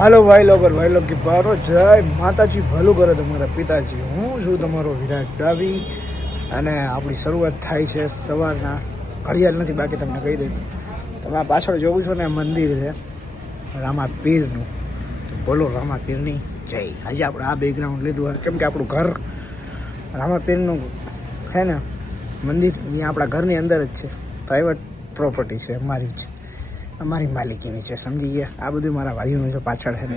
હાલો ભાઈ લોગ की बारो जय माताजी भલું કરે તમારા પિતાજી। હું છું તમારો વિરાટ ડાબી અને આપણી શરૂઆત થાય છે સવારના। ઘડિયાળ નથી બાકી તમને કહી દઉં, તમે પાછળ જોવું છો ને મંદિર છે રામાપીરનું, તો બોલો રામાપીરની જય। આજે આપણે આ બેકગ્રાઉન્ડ લીધું કેમ કે આપણું ઘર રામાપીરનું છે ને મંદિર અહીંયા આપણા ઘરની અંદર જ છે, પ્રાઇવેટ પ્રોપર્ટી છે, અમારી જ, અમારી માલિકીની છે, સમજી ગયા। આ બધું મારા ભાઈઓનું છે પાછળ છે ને,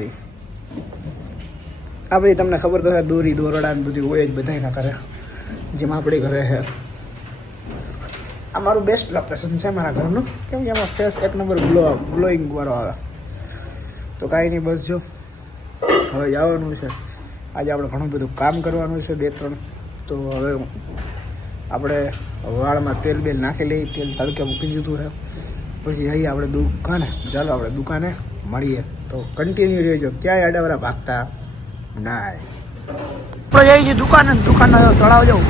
આ બધી તમને ખબર તો છે, દોરી દોરડા ને બધું હોય જ બધાના ઘરે, જેમાં આપણે ઘરે છે। આ મારું બેસ્ટ લોકેશન છે મારા ઘરનું, કેમ કે આમાં ફેસ એક નંબર ગ્લોઈંગ વાળો આવે। તો કાંઈ નહીં, બસ જો હવે જવાનું છે। આજે આપણે ઘણું બધું કામ કરવાનું છે 2-3, તો હવે આપણે વાળમાં તેલ બેલ નાખી લઈએ, તેલ તડકે મૂકી દીધું છે, પછી અહીં આપણે દુકાને, ચાલો આપણે દુકાને મળીએ। તો કન્ટિન્યુ રહેજો, ક્યાંય આડાવરા ભાગતા ના। આપણે જઈએ છીએ દુકાને, દુકાનના તળાવ જવું।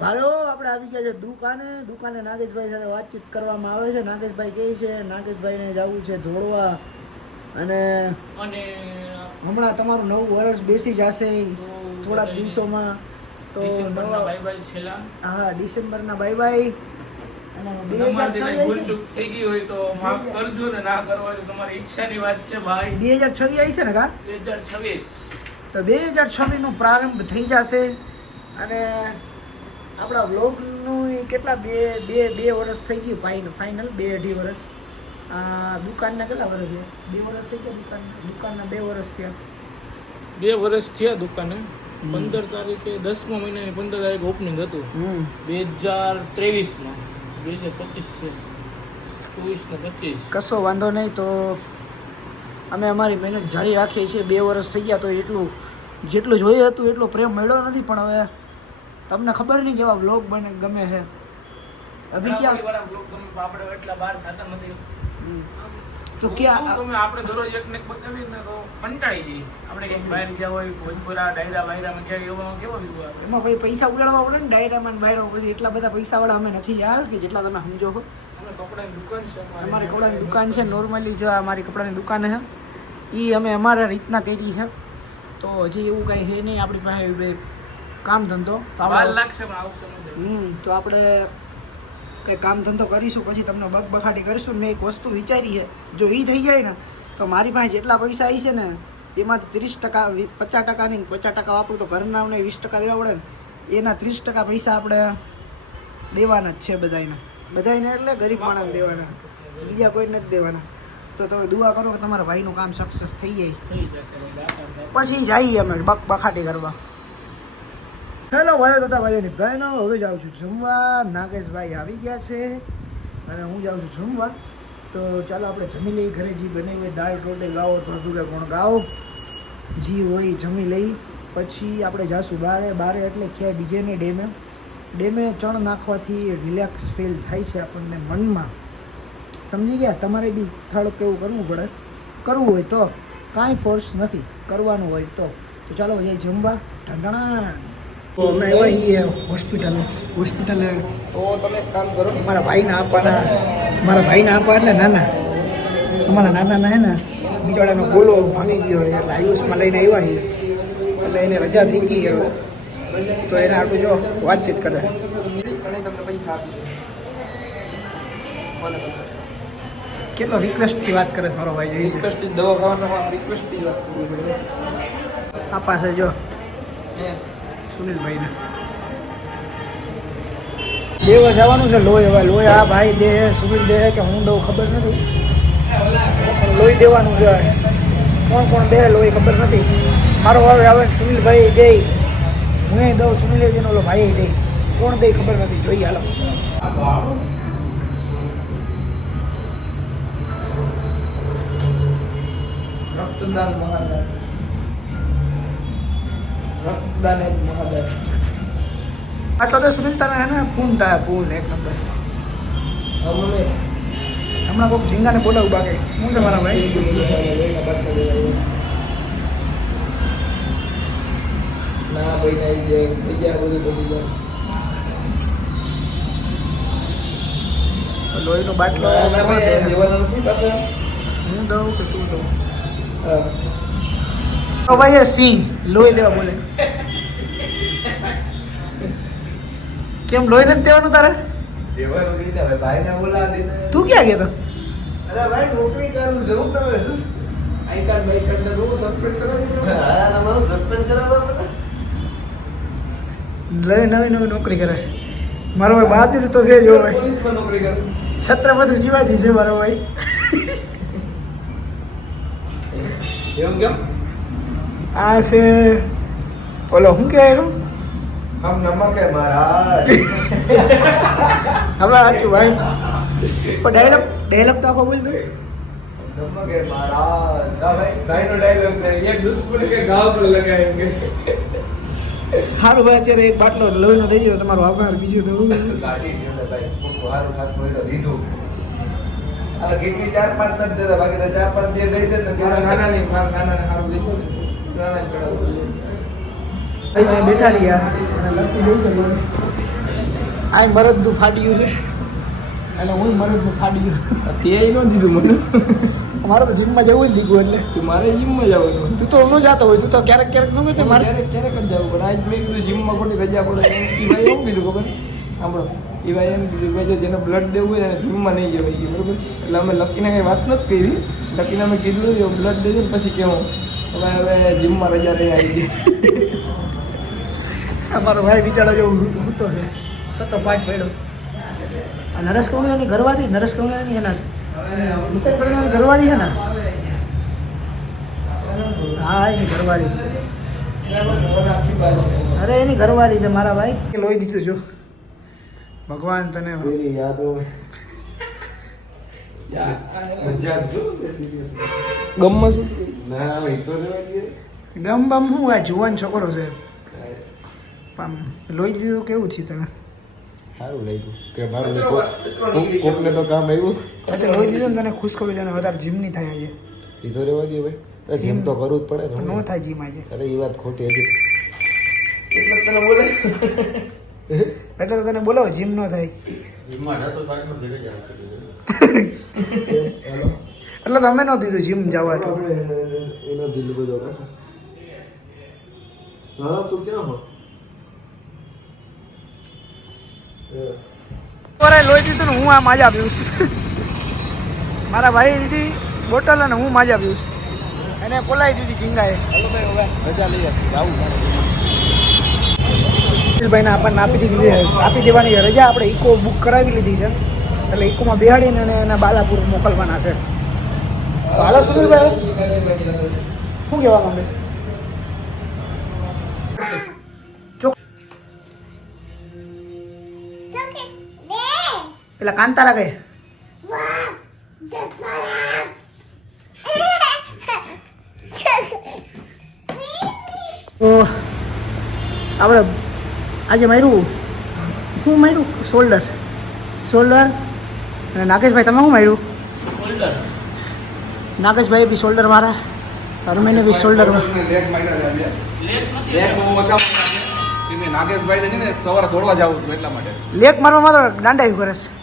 ભાલો આપણે આવી ગયા છે દુકાને નાગેશભાઈ સાથે વાતચીત કરવામાં આવે છે। નાગેશભાઈ કહે છે નાગેશભાઈને જવું છે ધોળવા, અને હમણાં તમારું નવું વર્ષ બેસી જશે થોડાક દિવસોમાં, તો હા ડિસેમ્બરના બાય બાય। અને 2026 થઈ ગઈ હોય તો માફ કરજો ને, ના કરવા હોય તો તમારી ઈચ્છાની વાત છે ભાઈ। 2026 આવી છે ને કા 2026, તો 2026 નો પ્રારંભ થઈ જશે। અને આપણા વ્લોગનું કેટલા બે વર્ષ થઈ ગયું ફાઇનલ, 2-2.5 વર્ષ। આ દુકાનના કેટલા વર્ષ થયા? 2 વર્ષ થઈ ગયા દુકાનના 2 વર્ષ થયા। 2 વર્ષ થયા દુકાને। 15 તારીખે 10મા મહિનાની 15 તારીખે ઓપનિંગ હતું 2023માં, 2025 છે, 24 ને 25 કશો વાંધો નહીં। તો અમે અમારી મહેનત જારી રાખીએ છીએ। 2 વર્ષ થઈ ગયા, તો એટલું જેટલું જોયું હતું એટલો પ્રેમ મળ્યો નથી, પણ હવે તમને ખબર નહીં કેવા વ્લોગ બને ગમે છે। અભી ક્યાં આપણે એટલા બહાર ખાતા નથી, તો ક્યાં આપણે દરરોજ એક ને એક બતાવીએ ને તો કંટાળી જઈએ। આપણે કંઈક બહાર ગયા હોય, ભોજપુરા ડાયરા બાયરામાં ગયા, એવામાં કેવો વ્યૂ આવે? એમાં ભાઈ પૈસા ઉડાડવા પડે ને ડાયરામાં બાયરા, પછી એટલા બધા પૈસા વાળા અમે નથી યાર કે જેટલા તમે સમજો છો। કપડાની દુકાન છે અમારી કપડાની દુકાન છે, નોર્મલી જો અમારી કપડાની દુકાન છે એ અમે અમારા રીતના કરી છે। તો હજી એવું કાંઈ છે નહીં આપણી પાસે કામ ધંધો, તો લાગશે પણ આવશે તો આપણે કંઈ કામ ધંધો કરીશું, પછી તમને બખાટી કરીશું। મેં એક વસ્તુ વિચારી છે, જો એ થઈ જાય ને તો મારી પાસે જેટલા પૈસા આવી છે ને એમાંથી 30%, 50% નહીં, 50% વાપરું તો ઘરના અમને 20% દેવા પડે ને, એના 30% પૈસા આપણે દેવાના જ છે બધાને એટલે ગરીબ માણસ દેવાના, બીજા કોઈને નથી દેવાના। તો તમે દુઆ કરો કે તમારા ભાઈનું કામ સક્સેસ થઈ જાય, પછી જઈએ અમે બખાટી કરવા। હેલો ભાઈઓ તથા ભાઈઓની બહેનો, હવે જાઉં છું જમવા। નાગેશભાઈ આવી ગયા છે અને હું જાઉં છું જમવા। તો ચાલો આપણે જમી લઈએ, ઘરે જે બની હોય દાળ રોટી ગાઓ, ભરપૂર કોણ ગાઓ, જે હોય જમી લઈ, પછી આપણે જાશું બારે એટલે ક્યાંય બીજે ને ડેમે ચણ નાખવાથી રિલેક્સ ફીલ થાય છે આપણને મનમાં, સમજી ગયા? તમારે બી થોડુંક એવું કરવું પડે, કરવું હોય તો કાંઈ ફોર્સ નથી, કરવાનું હોય તો ચાલો જઈએ જમવા। ઢંઢણા તો અમે આવ્યા હોસ્પિટલે। તો તમે એક કામ કરો, મારા ભાઈને આપવા એટલે નાના, અમારા નાના હે ને બિચારાનો ગોલો ભાંગી ગયો એટલે આયુષમાં લઈને આવ્યા છીએ, એટલે એને રજા થઈ ગઈ હવે, તો એને આટલું જો વાતચીત કરે। તમને પૈસા આપી કેટલો રિક્વેસ્ટથી વાત કરે મારો ભાઈ, રિક્વેસ્ટથી દવા ખાવાનો રિક્વેસ્ટથી વાત કરવી પડે। આ પાસે જો સુનિલભાઈને દેવા જવાનું છે લોહી। હવે લોહી આ ભાઈ દે સુનિલ દે કે હું દઉં ખબર નથી, પણ લોહી દેવાનું છે। કોણ દે લોહી ખબર નથી, મારો આવે સુનિલભાઈ દે, હું દઉં, સુનિલે દે, ઓલો ભાઈ દે, કોણ દે ખબર નથી, જોઈએ હાલો। રક્તદાન મહાદાન, રક્તદાન એક મહાદાન। આટલો તો સુનિલ તારા હે ને પૂન થાય, પૂન એક નંબર। હમણાં કોઈક ઝીંગાને બોલાવું બાકી શું છે મારા ભાઈ? ના ભાઈ થઈ જાય બધું બધી જાય। લોહીનો બાટલો હું દઉં કે તું દઉં તો ભાઈ એ સિંહ લોહી દેવા બોલે કેમ લોહી નથી દેવાનું તારે તું ક્યાં ગયો તો અરે ભાઈ નોકરી ચાલુ છે હું તમે આઈ કાર્ડ બાઈ કાર્ડ ને રૂમ સસ્પેન્ડ કરાવી હા તમારું સસ્પેન્ડ કરાવવા મને નવી નોકરી કરે મારો ભાઈ બહાદુર તો છે જો ભાઈ પોલીસમાં નોકરી કરે છત્રપતિ શિવાજી છે મારો ભાઈ એમ કેમ આ છે બોલો શું કહેવાય એનું હમ નમક હે મહારાજ હમણાં સાચું ભાઈ પણ ડાયલોગ તો આખો બોલ દો નમક હે મહારાજ કા ભાઈ ભાઈ નો ડાયલોગ છે ये दुश्मन के गांव पर लगाएंगे સારું ભાઈ અત્યારે એક બાટલો લોહીનો દઈ દીધો તમારો આભાર બીજું તો ગાડી જેવડે ભાઈ ખૂબ સારું ખાસ હોય તો લીધું આ કેટલી 4-5 નથી દેતા બાકી તો 4-5 બે દઈ દે ને નાના ને સારું લીધું નાના ચડાવ ભાઈ બેઠા રહ્યા અને લકી દઈ છે આ મરદનું ફાડ્યું છે અને હું મરદનું ફાડ્યું તે ન દીધું મને મારે તો જીમમાં જવું જ દીધું એટલે તું મારે જીમમાં જવાનું તું તો ન જાતો હોય તું તો ક્યારેક ન ગયો મારે ક્યારેક જ જવું પણ આજ મેં કીધું જીમમાં ખોટી રજા પડે એ ભાઈ એમ કીધું ખબર સાંભળો એ ભાઈ એમ કીધું ભાઈ જો જેને બ્લડ દેવું હોય એને જીમમાં નહીં જવાય બરોબર એટલે અમે લકીને કંઈ વાત નથી કરી લકીને અમે કીધું નથી બ્લડ દેજો ને પછી કેવું હવે જીમમાં રજા રહી આવી ગઈ અમારો ભાઈ બિચારો જેવું હૂતો છે સતો પાઠ પડ્યો આ નરેશ કૌણિયાની ઘરવાળી નરેશ કૌણિયાની એના નીતિન કૌણિયાની ઘરવાળી છે ને હા એની ઘરવાળી છે અરે એની ઘરવાળી છે મારા ભાઈ લોહી દીધું જો ભગવાન તને ગમમાં શું ગમ બમ શું આ જુવાન છોકરો છે આમ લોહી દીધું કેવું થયું તને સારું લાગ્યું કે મારું કોકને તો કામ આવ્યું અચ્છા લોહી દીધું ને તને ખુશ કરું તને વધારે જીમ નહીં થાય આજે એ તો રહેવા દે ભાઈ જીમ તો કરવું જ પડે ને ન થાય જીમ આજે અરે એ વાત ખોટી હજી એટલે તને બોલે એટલે તો તને બોલો જીમ ન થાય એટલે તમે ન દીધું જીમ જવા એટલે એનો દિલ બધો હા તું ક્યાં હો લોહી દીધું ને હું આ માજા પીવું છું મારા ભાઈ દીધી બોટલ અને હું માજા પીવું છું એને બોલાવી દીધી ઝીંગાએ રજા લઈએ આવું ભાઈને આપણને આપી દેવાની રજા આપણે ઇકો બુક કરાવી લીધી છે એટલે ઇકોમાં બેહાડીને અને એના બાલાપુર મોકલવાના છે તો હાલો સુનિલભાઈ શું કહેવા માંગે છે પેલા કાંતારા ગઈ તો આપણે આજે માર્યું શું માર્યું શોલ્ડર અને નાગેશભાઈ તમે શું માર્યું નાગેશભાઈ બી શોલ્ડર મારા અરમેને બી શોલ્ડર નાગેશભાઈ છે ને સવારે દોડવા જવું હતું એટલા માટે લેક મારવા માત્ર દાંડા એવું કરે છે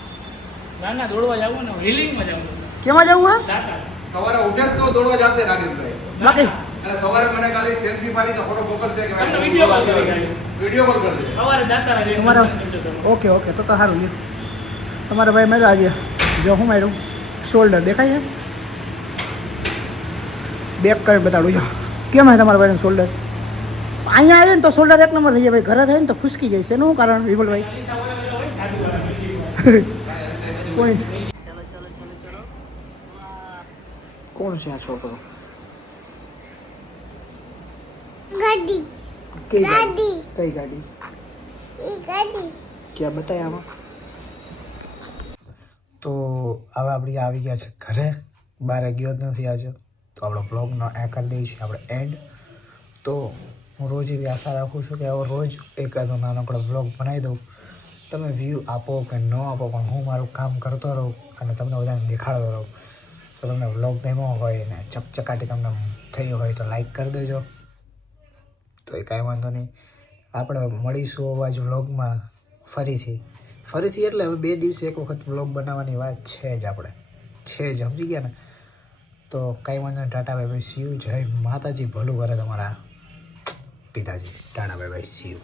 ના દોડવા જવું ને હિલિંગમાં જવું કેમાં જવું હા દાતા સવારે ઉઠે તો દોડવા જશે નાગેશભાઈ બાકી અને સવારે મને ખાલી સેલ્ફી પાડી તો ફોટો મોકલશે કે તમને વિડીયો કોલ કરી વિડીયો કોલ કરી દે સવારે દાતા રહે તમારા ઓકે તો સારું લ્યો તમારા ભાઈ માર્યો આજે જો હું માર્યું શોલ્ડર દેખાય છે બેક કરી બતાડું જો કેમ હે તમારા ભાઈનું શોલ્ડર અહીંયા આવે ને તો શોલ્ડર એક નંબર થઈ જાય ભાઈ ઘરે થાય ને તો ખુશકી જાય છે એનું કારણ વિપુલભાઈ પોઈન્ટ કોણ છે આ છોકરો ગાડી કઈ ગાડી કઈ ગાડી ક્યાં બતાય આમાં તો હવે આપણે આવી ગયા છે ઘરે બહાર ગયો જ નથી આજે તો આપણો બ્લોગનો એ કરી દઈએ છીએ આપણે એન્ડ તો હું રોજ એવી આશા રાખું છું કે હવે રોજ એકાદો નાનકડો બ્લોગ બનાવી દઉં તમે વ્યૂ આપો કે ન આપો પણ હું મારું કામ કરતો રહું અને તમને બધાને દેખાડતો રહું તો તમને બ્લોગ ગમ્યો હોય ને ચકચકાટી તમને થઈ હોય તો લાઈક કરી દેજો તો એ કાંઈ વાંધો નહીં આપણે મળીશું આવા જ વ્લોગમાં ફરીથી ફરીથી એટલે હવે 2 દિવસે એક વખત વ્લોગ બનાવવાની વાત છે જ આપણે, છે જ, સમજી ગયા ને? તો કાંઈ વાંધો નહીં, Tata bye bye, C you, જય માતાજી ભલું કરે તમારા પિતાજી, Tata bye bye, C you.